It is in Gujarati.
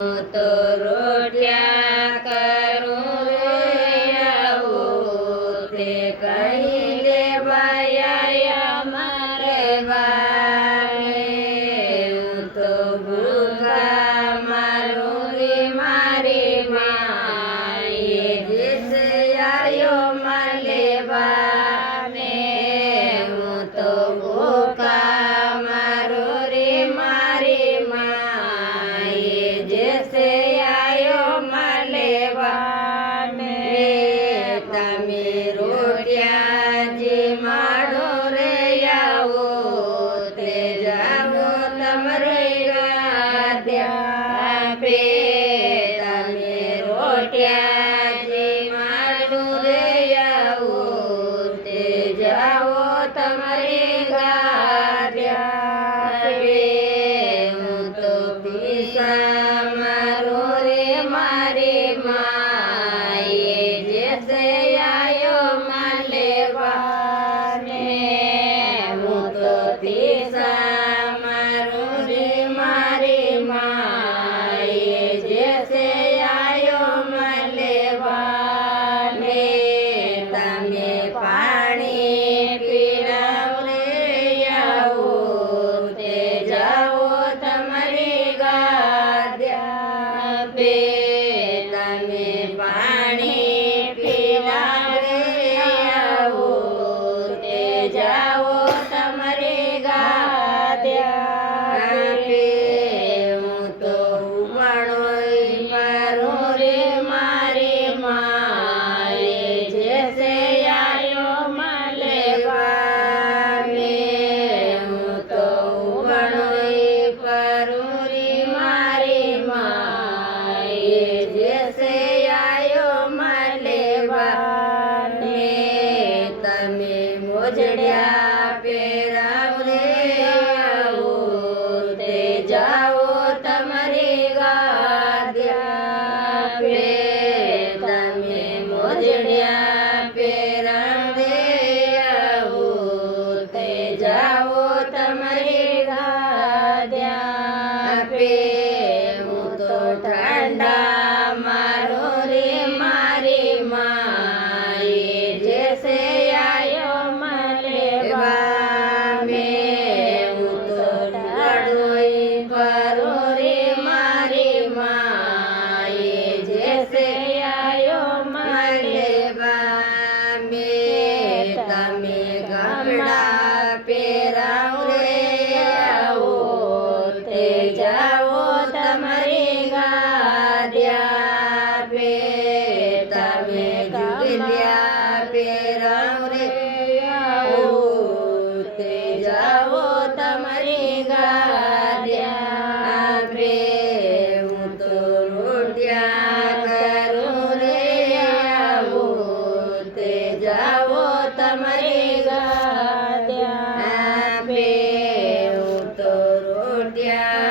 તો રોટ્યા કરું રે આવું તે કહી દે બાયા મારે વારે હું તો ભૂખા મારું રે મારી માએ દિવસે આયો મળે વાને હું તો ભૂખા મારું રે મારી માએ જેસે આયો મળે વાને તમે રોટ્યા જે માડો રે આવો તે જાવો તમારે ગાદ્યા પે તમે રોટ્યા જે માડો રે આવો તે જાવો તમારે ગાદ્યા પે હું તો પીસા મારો રે મારી માએ જેસે આયો મળે વાને હું તો પીસા મારો રે મારી માએ જેસે આયો મળે વાને તમે પાણી પીણાવ રે આવો તે જાઓ તમારી ગાદ્યા પે તમે પાણી પીણાવ રે આવો તે જાઓ તમારી ગાદ્યા પે હું તો ઉમણોય મારું રે મારી માએ જેસે આયો મળે વાને હું તો ઉમણોય પરું રે મારી માએ જેસે આયો મળે વાને તમે મોજડ્યા પહેરાવ રે આવો તે જાઓ તમારી ગાદ્યા પે તમે મોજડ્યા પહેરાવ રે આવો તે જાઓ તમારી ગાદ્યા પે હું તો ઠંડા મારો રે મારી માએ જેસે આયો મળે વામે હું તો ઠંડોય ભરો રે મારી માએ જેસે આયો મળે વામે તમે ગામડા પહેરાવ રે આવો તે જાઓ તમારી ગાદ્યા પે તમે જુગલિયા પહેરાવ રે આવો તે જાઓ તમારી ગાદ્યા પે હું તો રોટ્યા કરું રે આવો તે જાઓ તમારી ગાદ્યા પે હું તો રોટ્યા